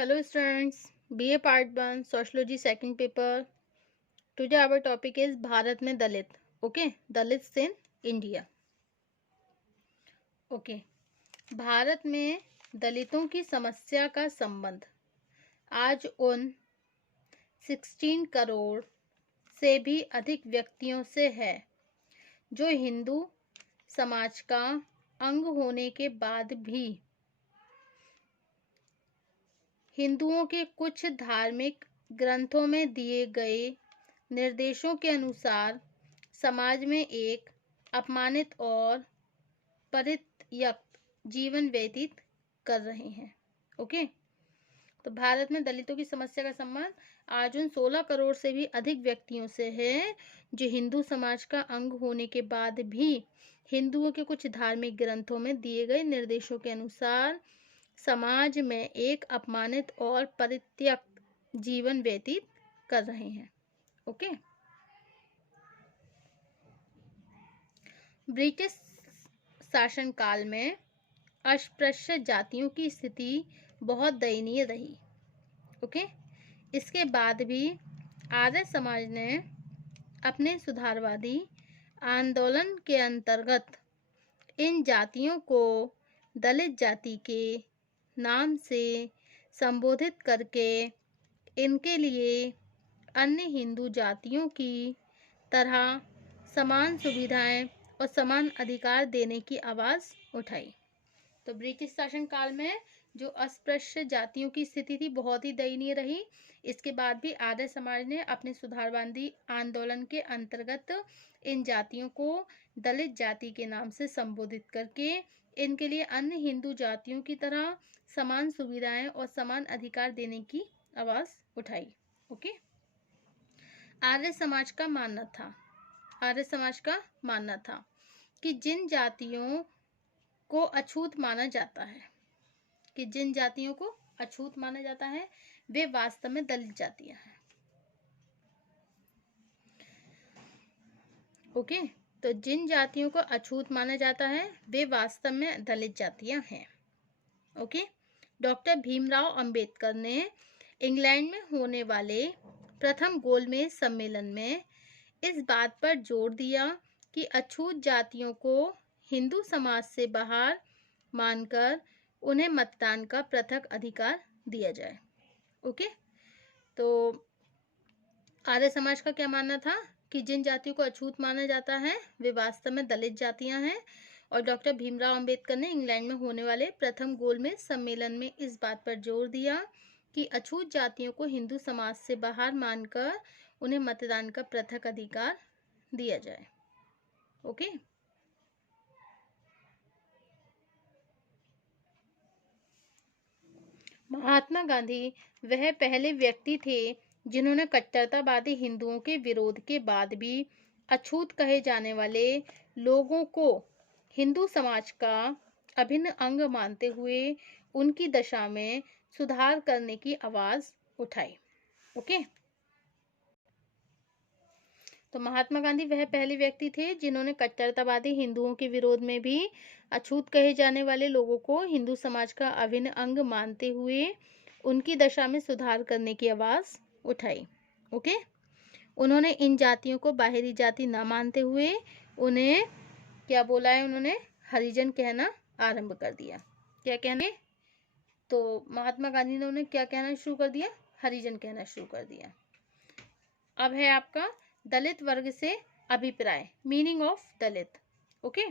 Hello students, BA Part 1 Sociology second paper. Today our topic is Bharat में दलित. Okay, Dalits in India. Okay, Bharat में दलितों की समस्या का संबंध आज उन 16 करोड़ से भी अधिक व्यक्तियों से है जो हिंदू समाज का अंग होने के बाद भी हिंदुओं के कुछ धार्मिक ग्रंथों में दिए गए निर्देशों के अनुसार समाज में एक अपमानित और परित्यक्त जीवन व्यतीत कर रहे हैं। ओके, तो भारत में दलितों की समस्या का संबंध आज उन 16 करोड़ से भी अधिक व्यक्तियों से है जो हिंदू समाज का अंग होने के बाद भी हिंदुओं के कुछ धार्मिक ग्रंथों में दिए गए निर्देशों के अनुसार समाज में एक अपमानित और परित्यक्त जीवन व्यतीत कर रहे हैं। ओके, ब्रिटिश शासनकाल में अस्पृश्य जातियों की स्थिति बहुत दयनीय रही। ओके, इसके बाद भी आर्य समाज ने अपने सुधारवादी आंदोलन के अंतर्गत इन जातियों को दलित जाति के नाम से संबोधित करके इनके लिए अन्य हिंदू जातियों की तरह समान सुविधाएं और समान अधिकार देने की आवाज़ उठाई। तो ब्रिटिश शासन काल में जो अस्पृश्य जातियों की स्थिति थी बहुत ही दयनीय रही। इसके बाद भी आर्य समाज ने अपने सुधारवादी आंदोलन के अंतर्गत इन जातियों को दलित जाति के नाम से संबोधित करके इनके लिए अन्य हिंदू जातियों की तरह समान सुविधाएं और समान अधिकार देने की आवाज़ उठाई। ओके, आर्य समाज का मानना था कि जिन जातियों को अछूत माना जाता है वे वास्तव में दलित जातियां हैं। ओके, तो जिन जातियों को अछूत माना जाता है वे वास्तव में दलित जातियां हैं। ओके, डॉक्टर भीमराव अंबेडकर ने इंग्लैंड में होने वाले प्रथम गोलमेज सम्मेलन में इस बात पर जोर दिया कि अछूत जातियों को हिंदू समाज से बाहर मानकर उन्हें मतदान का पृथक अधिकार दिया जाए। ओके, तो आर्य समाज का क्या मानना था कि जिन जातियों को अछूत माना जाता है वे वास्तव में दलित जातियां हैं, और डॉक्टर भीमराव अंबेडकर ने इंग्लैंड में होने वाले प्रथम गोलमेज सम्मेलन में इस बात पर जोर दिया कि अछूत जातियों को हिंदू समाज से बाहर मानकर उन्हें मतदान का पृथक अधिकार दिया जाए। ओके, महात्मा गांधी वह पहले व्यक्ति थे जिन्होंने कट्टरतावादी हिंदुओं के विरोध के बाद भी अछूत कहे जाने वाले लोगों को हिंदू समाज का अभिन्न अंग मानते हुए उनकी दशा में सुधार करने की आवाज़ उठाई। ओके, तो महात्मा गांधी वह पहले व्यक्ति थे जिन्होंने कट्टरतावादी हिंदुओं के विरोध में भी अछूत कहे जाने वाले लोगों को हिंदू समाज का अभिन्न अंग मानते हुए उनकी दशा में सुधार करने की आवाज़ उठाई। ओके, उन्होंने इन जातियों को बाहरी जाति न मानते हुए उन्हें क्या बोला है, उन्होंने हरिजन कहना आरंभ कर दिया। क्या कहने, तो महात्मा गांधी ने उन्हें क्या कहना शुरू कर दिया, हरिजन कहना शुरू कर दिया। अब है आपका दलित वर्ग से अभिप्राय, meaning of Dalit. Okay,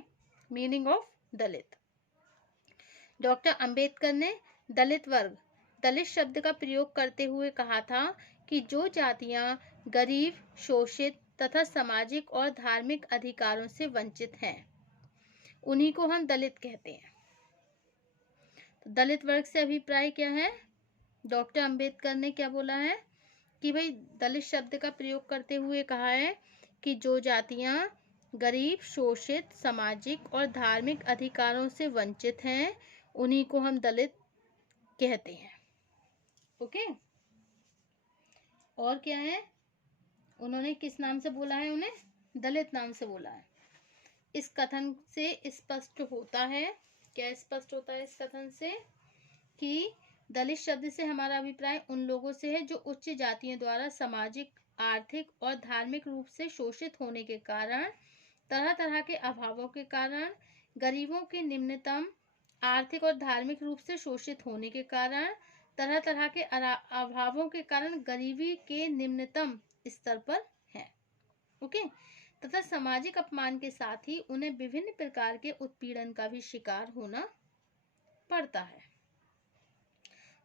meaning of Dalit. Doctor Ambedkar ने दलित वर्ग, दलित शब्द का प्रयोग करते हुए कहा था कि जो जातियां गरीब, शोषित तथा सामाजिक और धार्मिक अधिकारों से वंचित हैं उन्हीं को हम दलित कहते हैं। तो दलित वर्ग से अभिप्राय क्या है, डॉक्टर अंबेडकर ने क्या बोला है कि भाई दलित शब्द का प्रयोग करते हुए कहा है कि जो जातियां गरीब, शोषित, सामाजिक और धार्मिक अधिकारों से वंचित हैं उन्हीं को हम दलित कहते हैं। ओके, और क्या है, उन्होंने किस नाम से बोला है, उन्हें दलित नाम से बोला है। इस कथन से स्पष्ट होता है, क्या स्पष्ट होता है इस कथन से, कि दलित शब्द से हमारा अभिप्राय उन लोगों से है जो उच्च जातियों द्वारा सामाजिक, आर्थिक और धार्मिक रूप से शोषित होने के कारण, तरह तरह के अभावों के कारण, गरीबों के निम्नतम आर्थिक और धार्मिक रूप से शोषित होने के कारण, तरह तरह के अभावों के कारण गरीबी के निम्नतम स्तर पर है। ओके, तथा सामाजिक अपमान के साथ ही उन्हें विभिन्न प्रकार के उत्पीड़न का भी शिकार होना पड़ता है।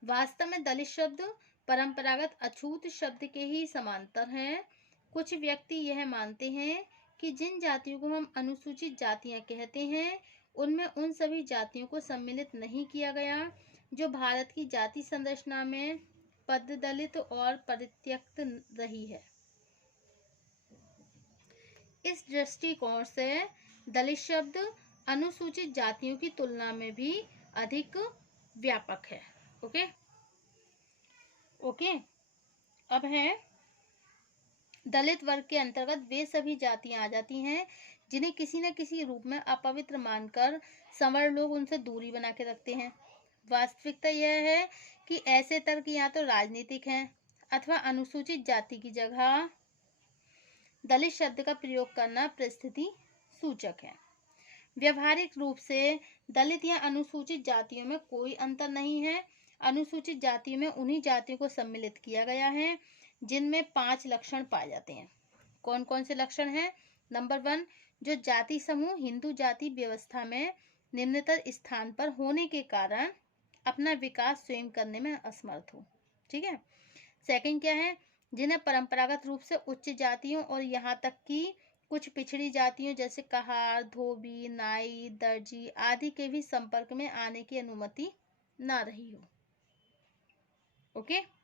वास्तव में दलित शब्द परंपरागत अछूत शब्द के ही समांतर हैं। कुछ व्यक्ति यह मानते हैं कि जिन जातियों को हम अनुसूचित जातियां कहते हैं उनमें उन सभी जातियों को सम्मिलित नहीं किया गया जो भारत की जाति संरचना में पददलित और परित्यक्त रही है। इस दृष्टिकोण से दलित शब्द अनुसूचित जातियों की तुलना में भी अधिक व्यापक है। ओके, अब है दलित वर्ग के अंतर्गत वे सभी जातियां आ जाती हैं जिन्हें किसी न किसी रूप में अपवित्र मानकर सवर्ण लोग उनसे दूरी बना के रखते हैं। वास्तविकता यह है कि ऐसे तर्क या तो राजनीतिक हैं अथवा अनुसूचित जाति की जगह दलित शब्द का प्रयोग करना परिस्थिति सूचक है। व्यवहारिक रूप से दलित या अनुसूचित जातियों में कोई अंतर नहीं है। अनुसूचित जातियों में उन्हीं जातियों को सम्मिलित किया गया है जिनमें 5 लक्षण पाए जाते हैं। कौन कौन से लक्षण हैं? नंबर 1, जो जाति समूह हिंदू जाति व्यवस्था में निम्नतर स्थान पर होने के कारण अपना विकास स्वयं करने में असमर्थ हो। ठीक है। सेकंड क्या है? जिन्हें परंपरागत रूप से उच्च जातियों और यहाँ तक कि कुछ पिछड़ी जातियों जैसे कहार, धोबी, नाई, दर्जी आदि के भी संपर्क में आने की अनुमति ना रही हो। ओके।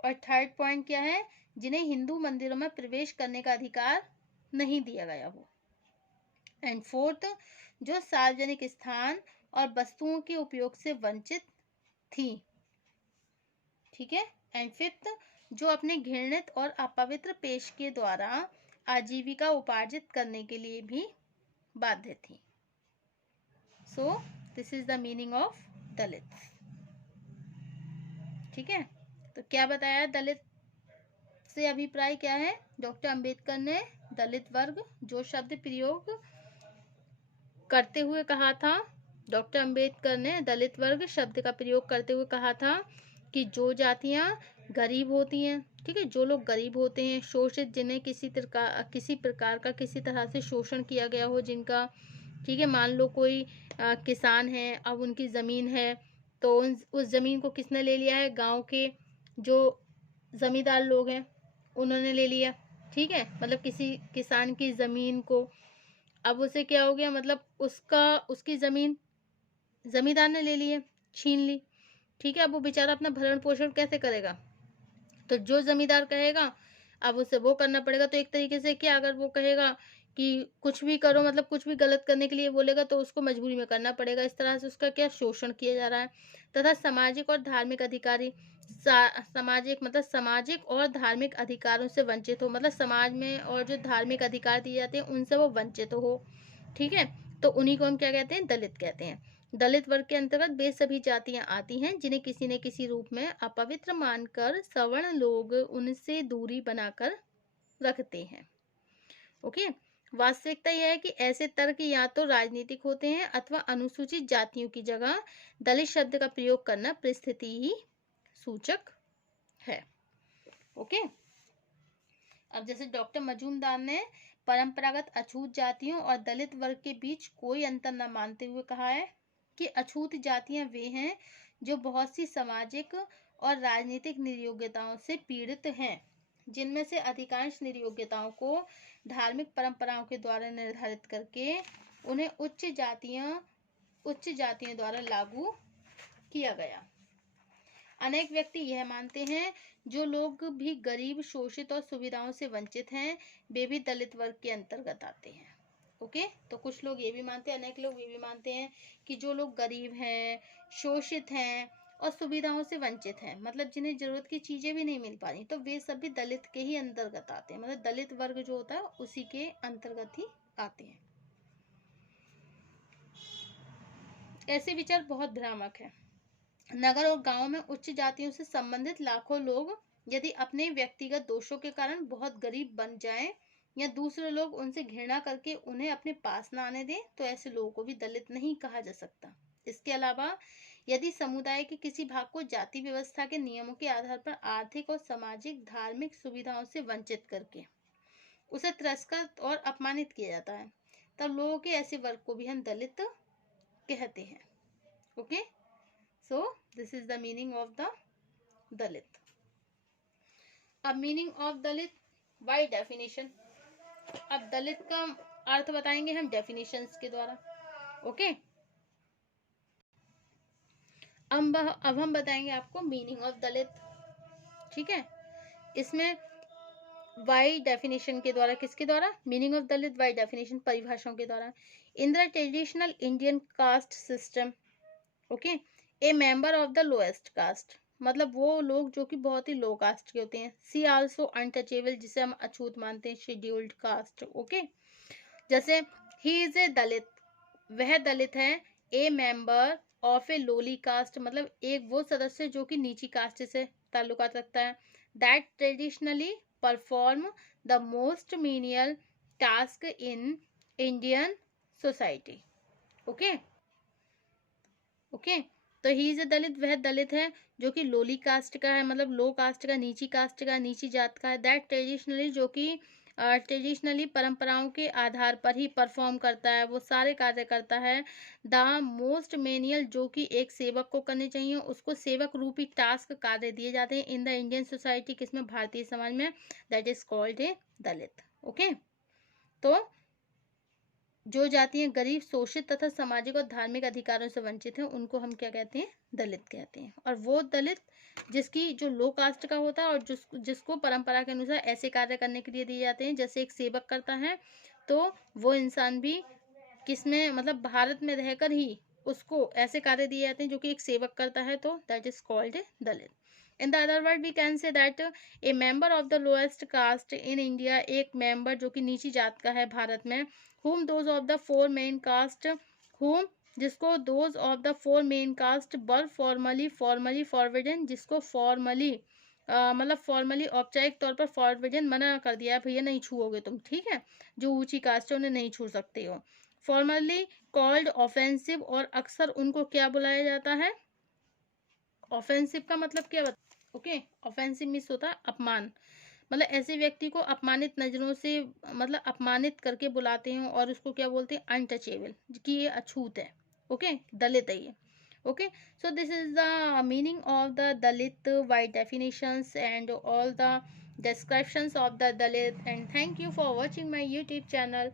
और थर्ड पॉइंट क्या है? जिन्हें हिंदू मंदिरों में प्रवेश करने का अधिकार नहीं दिया गया हो। एंड फोर्थ, जो सार्वजनिक स्थान और वस्तुओं के उपयोग से वंचित थी। ठीक है। एंड फिफ्थ, जो अपने घृणित और अपवित्र पेश के द्वारा आजीविका उपार्जित करने के लिए भी बाध्य थी। So this is the meaning of Dalit. ठीक है। तो क्या बताया दलित से अभिप्राय क्या है? डॉक्टर अंबेडकर ने दलित वर्ग जो शब्द प्रयोग करते हुए कहा था, डॉक्टर अंबेडकर ने दलित वर्ग शब्द का प्रयोग करते हुए कहा था कि जो जातियां गरीब होती हैं, ठीक है, जो लोग गरीब होते हैं, शोषित, जिन्हें किसी प्रकार का किसी तरह से शोषण किया गया हो जिनका, ठीक है, मान लो कोई किसान है, अब उनकी ज़मीन है तो उस ज़मीन को किसने ले लिया है? गांव के जो ज़मींदार लोग हैं उन्होंने ले लिया। ठीक है, मतलब किसी किसान की ज़मीन को अब उसे क्या हो गया, मतलब उसकी ज़मीन ज़मींदार ने ले ली है, छीन ली। ठीक है, अब वो बेचारा अपना भरण पोषण कैसे करेगा? तो जो ज़मींदार कहेगा अब उसे वो करना पड़ेगा। तो एक तरीके से क्या, अगर वो कहेगा कि कुछ भी करो, मतलब कुछ भी गलत करने के लिए बोलेगा तो उसको मजबूरी में करना पड़ेगा। इस तरह से उसका क्या शोषण किया जा रहा है। तथा सामाजिक और धार्मिक अधिकारी सामाजिक और धार्मिक अधिकारों से वंचित हो, मतलब समाज में और जो धार्मिक अधिकार दिए जाते हैं उनसे वो वंचित हो। ठीक है, तो उन्हीं को हम क्या कहते हैं? दलित कहते हैं। दलित वर्ग के अंतर्गत वे सभी जातियां आती हैं जिन्हें किसी न किसी रूप में अपवित्र मानकर सवर्ण लोग उनसे दूरी बनाकर रखते हैं। ओके। वास्तविकता यह है कि ऐसे तर्क या तो राजनीतिक होते हैं अथवा अनुसूचित जातियों की जगह दलित शब्द का प्रयोग करना परिस्थिति ही सूचक है। ओके। अब जैसे डॉक्टर मजूमदार ने परंपरागत अछूत जातियों और दलित वर्ग के बीच कोई अंतर न मानते हुए कहा है कि अछूत जातियां वे हैं जो बहुत सी सामाजिक और राजनीतिक निर्योग्यताओं से पीड़ित हैं, जिनमें से अधिकांश निर्योग्यताओं को धार्मिक परंपराओं के द्वारा निर्धारित करके उन्हें उच्च जातियों द्वारा लागू किया गया। अनेक व्यक्ति यह मानते हैं जो लोग भी गरीब, शोषित और सुविधाओं से वंचित हैं वे भी दलित वर्ग के अंतर्गत आते हैं। ओके, तो कुछ लोग ये भी मानते हैं, अनेक लोग ये भी मानते हैं कि जो लोग गरीब हैं, शोषित हैं और सुविधाओं से वंचित हैं, मतलब जिन्हें जरूरत की चीजें भी नहीं मिल पा रही, तो वे सभी दलित के ही अंतर्गत आते हैं। मतलब दलित वर्ग जो होता है उसी के अंतर्गत ही आते हैं। ऐसे विचार बहुत भ्रामक है। नगर और गांव में उच्च जातियों से संबंधित लाखों लोग यदि अपने व्यक्तिगत दोषों के कारण बहुत गरीब बन जाएं या दूसरे लोग उनसे घृणा करके उन्हें अपने पास न आने दें तो ऐसे लोगों को भी दलित नहीं कहा जा सकता। इसके अलावा यदि समुदाय के किसी भाग को जाति व्यवस्था के नियमों के आधार पर आर्थिक और सामाजिक धार्मिक सुविधाओं से वंचित करके उसे तिरस्कृत और अपमानित किया जाता है तब लोगों के ऐसे वर्ग को भी हम दलित कहते हैं। Okay, so this is the meaning of the Dalit. अब meaning of Dalit by definition. अब दलित का अर्थ बताएंगे हम डेफिनेशंस के द्वारा। ओके, अब हम बताएंगे आपको मीनिंग ऑफ दलित। ठीक है, इसमें वाई डेफिनेशन के द्वारा, किसके द्वारा? Meaning of Dalit by definition, परिभाषाओं के द्वारा। In the traditional Indian caste system, okay, a member of the lowest caste, मतलब वो लोग जो कि बहुत ही लो कास्ट के होते हैं। सी आल्सो अनटचेबल, जिसे हम अछूत मानते हैं, शेड्यूल्ड कास्ट। ओके, जैसे ही इज ए दलित, वह दलित है। A member of a lowly caste, मतलब एक वो सदस्य जो कि नीची कास्ट से ताल्लुकात रखता है। That traditionally perform the most menial task in Indian society. Okay okay, तो ही इज ए दलित, वह दलित है जो कि लोली कास्ट का है, मतलब लो कास्ट का, नीची कास्ट का, नीची जात का है। दैट ट्रेडिशनली, जो कि ट्रेडिशनली परंपराओं के आधार पर ही परफॉर्म करता है, वो सारे कार्य करता है। द मोस्ट मेनियल, जो कि एक सेवक को करने चाहिए, उसको सेवक रूपी टास्क कार्य दिए जाते हैं इन द इंडियन सोसाइटी, किसमें? भारतीय समाज में। That is called a Dalit. Okay, तो जो जातियां गरीब, शोषित तथा सामाजिक और धार्मिक अधिकारों से वंचित हैं, उनको हम क्या कहते हैं? दलित कहते हैं। और वो दलित जिसकी जो लो कास्ट का होता है और जिसको परंपरा के अनुसार ऐसे कार्य करने के लिए दिए जाते हैं जैसे एक सेवक करता है, तो वो इंसान भी किसमें, मतलब भारत में रहकर ही उसको ऐसे कार्य दिए जाते हैं जो कि एक सेवक करता है, तो that is called a Dalit. In the other word we can say that a member of the lowest caste in India, एक मेंबर जो कि नीची जात का है भारत में। whom those of the four main caste, whom, जिसको those of the four main caste were formally forbidden, जिसको formally मतलब फॉर्मली औपचारिक तौर पर फॉरबिडन, मना कर दिया है, भैया नहीं छुओगे तुम। ठीक है, जो ऊंची कास्ट है उन्हें नहीं छू सकते हो। फॉर्मली कॉल्ड ऑफेंसिव, और अक्सर उनको क्या बुलाया जाता है? ऑफेंसिव का मतलब क्या ओके, ऑफेंसिव मीन्स होता है अपमान, मतलब ऐसे व्यक्ति को अपमानित नजरों से, मतलब अपमानित करके बुलाते हैं, और उसको क्या बोलते हैं? अनटचेबल, कि ये अछूत है। ओके, दलित है ये। Okay, so this is the meaning of the dalit by definitions and all the descriptions of the dalit, and thank you for watching my YouTube channel.